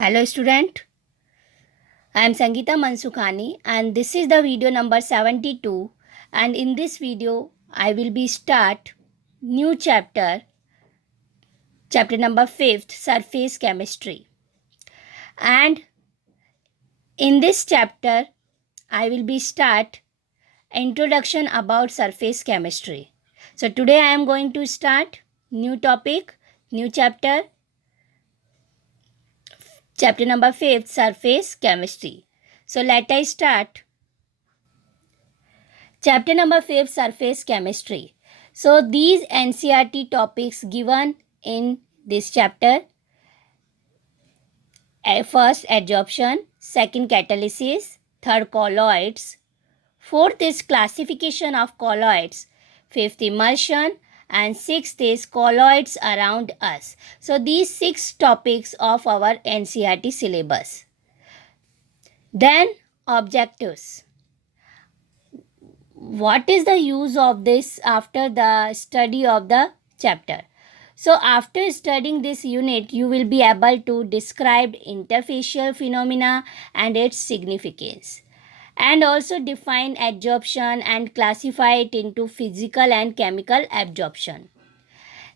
Hello student, I am Sangeeta Mansukhani and this is the video number 72, and in this video I will be start new chapter number 5th, surface chemistry. And in this chapter I will be start introduction about surface chemistry. So today I am going to start new topic, new chapter number 5th, surface chemistry. So let us start. Chapter number 5, surface chemistry. So these NCERT topics given in this chapter: first adsorption, second catalysis, third colloids, fourth is classification of colloids, fifth immersion, and sixth is colloids around us. So these 6 topics of our NCERT syllabus. Then objectives. What is the use of this after the study of the chapter? So after studying this unit, you will be able to describe interfacial phenomena and its significance, and also define adsorption and classify it into physical and chemical absorption.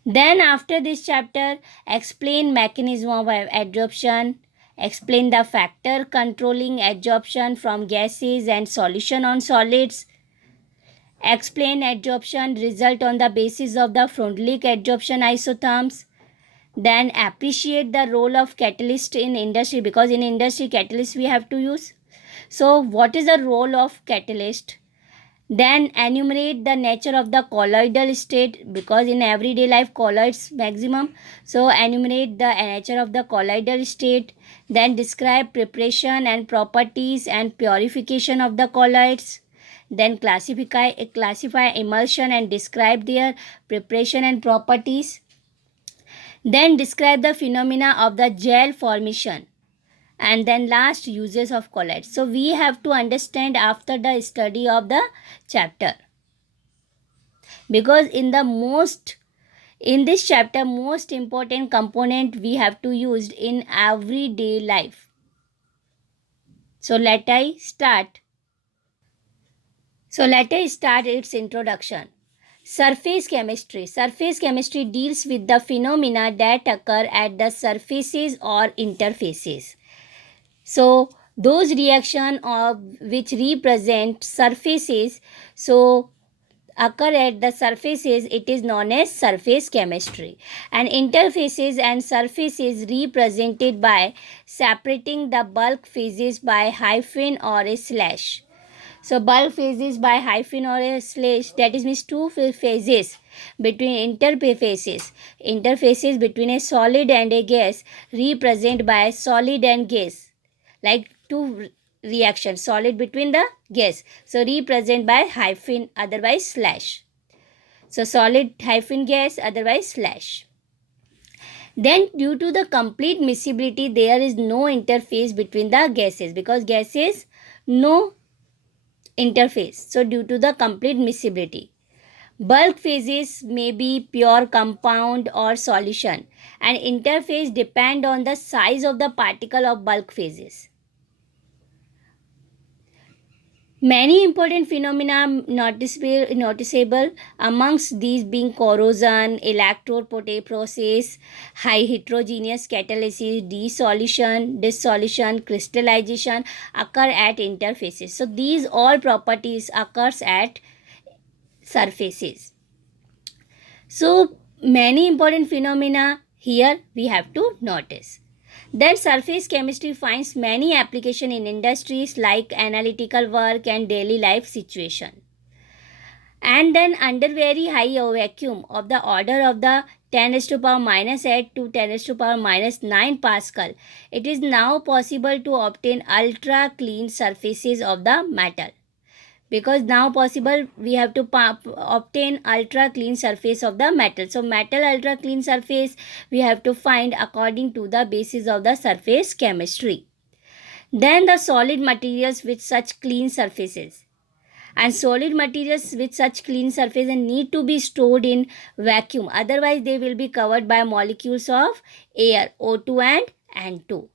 Then after this chapter, explain mechanism of adsorption, explain the factor controlling adsorption from gases and solution on solids, explain adsorption result on the basis of the Freundlich adsorption isotherms. Then appreciate the role of catalyst in industry, because in industry catalyst we have to use. So what is the role of catalyst? Then enumerate the nature of the colloidal state, because in everyday life colloids maximum. So enumerate the nature of the colloidal state. Then describe preparation and properties and purification of the colloids. Then classify emulsion and describe their preparation and properties. Then describe the phenomena of the gel formation. And then last, uses of colloids. So we have to understand after the study of the chapter, because in this chapter most important component we have to use in everyday life. So let us start its introduction. Surface chemistry. Surface chemistry deals with the phenomena that occur at the surfaces or interfaces. So those reactions which represent surfaces, so occur at the surfaces, it is known as surface chemistry. And interfaces and surfaces represented by separating the bulk phases by hyphen or a slash. So bulk phases by hyphen or a slash, that is means two phases between interfaces between a solid and a gas, represent by solid and gas, like two reactions, solid between the gas, so represent by hyphen, otherwise slash. So solid hyphen gas, otherwise slash. Then due to the complete miscibility, there is no interface between the gases, because gases no interface. So due to the complete miscibility, bulk phases may be pure compound or solution, and interface depend on the size of the particle of bulk phases. Many important phenomena noticeable amongst these being corrosion, electrode process, high heterogeneous catalysis, dissolution, crystallization occur at interfaces. So these all properties occurs at surfaces. So many important phenomena here we have to notice. Then surface chemistry finds many application in industries like analytical work and daily life situation. And then under very high vacuum of the order of the 10 raised to power minus 8 to 10 raised to power minus 9 Pascal, it is now possible to obtain ultra clean surfaces of the metal. Because now possible we have to obtain ultra clean surface of the metal. So metal ultra clean surface we have to find according to the basis of the surface chemistry. Then the solid materials with such clean surfaces, and solid materials with such clean surfaces need to be stored in vacuum, otherwise they will be covered by molecules of air, O2 and N2.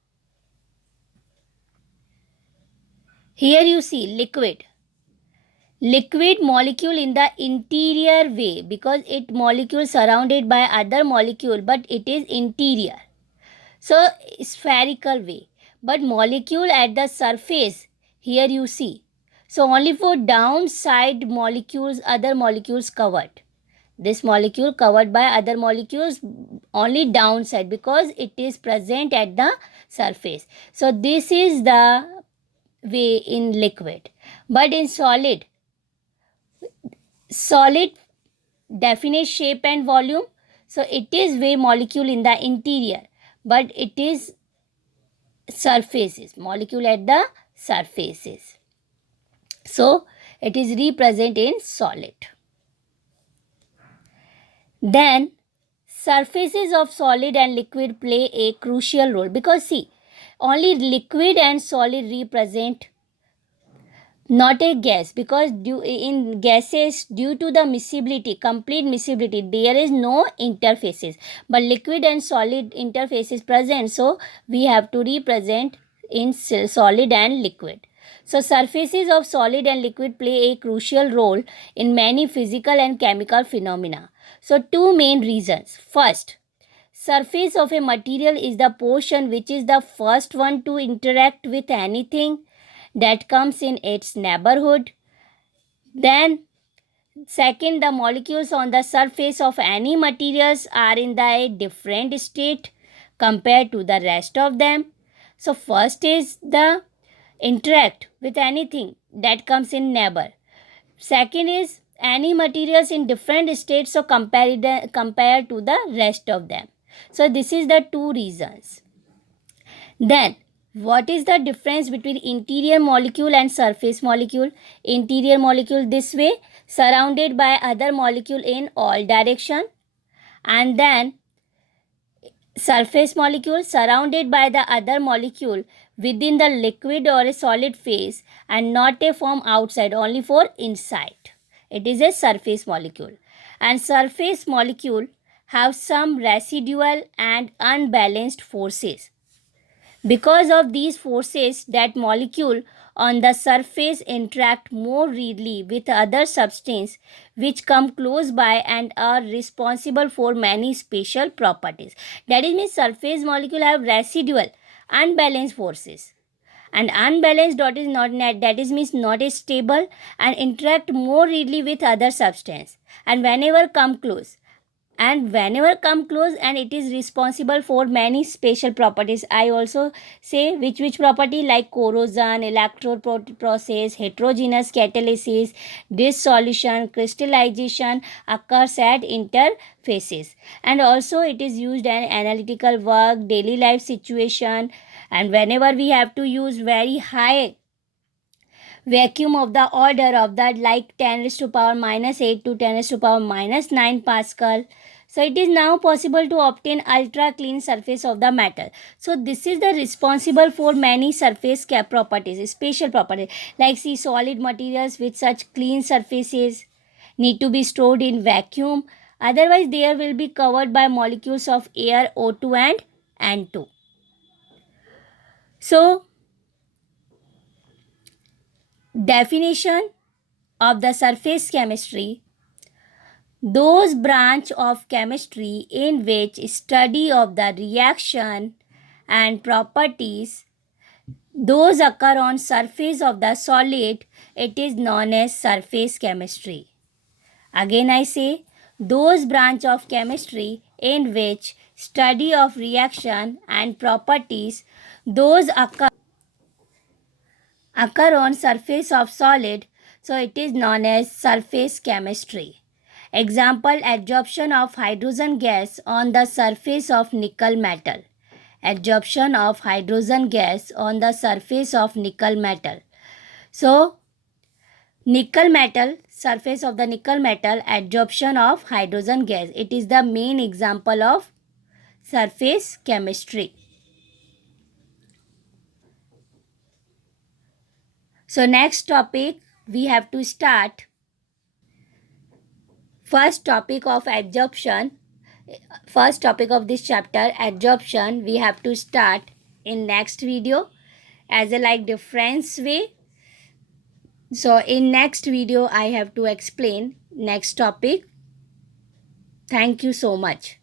Here you see liquid molecule in the interior way, because it molecule surrounded by other molecule, but it is interior, so spherical way. But molecule at the surface, here you see, so only for downside molecules, other molecules covered. This molecule covered by other molecules only downside, because it is present at the surface. So this is the way in liquid. But in solid definite shape and volume, so it is way molecule in the interior, but it is surfaces, molecule at the surfaces, so it is represent in solid. Then surfaces of solid and liquid play a crucial role, because see, only liquid and solid represent, not a gas, because in gases, due to the miscibility, complete miscibility, there is no interfaces, but liquid and solid interfaces present, so we have to represent in solid and liquid. So surfaces of solid and liquid play a crucial role in many physical and chemical phenomena. So two main reasons. First, surface of a material is the portion which is the first one to interact with anything that comes in its neighborhood. Then second, the molecules on the surface of any materials are in the different state compared to the rest of them. So first is the interact with anything that comes in neighbor. Second is any materials in different states, so compared to the rest of them. So this is the two reasons. Then what is the difference between interior molecule and surface molecule? Interior molecule this way, surrounded by other molecule in all direction, and then surface molecule surrounded by the other molecule within the liquid or a solid phase, and not a form outside, only for inside. It is a surface molecule. And surface molecule have some residual and unbalanced forces. Because of these forces, that molecule on the surface interact more readily with other substances which come close by and are responsible for many special properties. That is means surface molecule have residual unbalanced forces, and unbalanced dot is not net, that is means not is stable and interact more readily with other substance, and whenever come close, and it is responsible for many special properties. I also say which property, like corrosion, electrode process, heterogeneous catalysis, dissolution, crystallization occurs at interfaces, and also it is used in analytical work, daily life situation, and whenever we have to use very high vacuum of the order of that, like 10 raised to power minus 8 to 10 raised to power minus 9 Pascal. So it is now possible to obtain ultra clean surface of the metal. So this is the responsible for many surface properties, special properties, like see, solid materials with such clean surfaces need to be stored in vacuum, otherwise they will be covered by molecules of air, O2 and N2. So definition of the surface chemistry: those branch of chemistry in which study of the reaction and properties those occur on surface of the solid, it is known as surface chemistry. Again I say, those branch of chemistry in which study of reaction and properties those occur on surface of solid, so it is known as surface chemistry. Example, adsorption of hydrogen gas on the surface of nickel metal. Adsorption of hydrogen gas on the surface of nickel metal. So nickel metal, surface of the nickel metal, adsorption of hydrogen gas, it is the main example of surface chemistry. So next topic we have to start. First topic of adsorption, first topic of this chapter, we have to start in next video as a like difference way. So in next video I have to explain next topic. Thank you so much.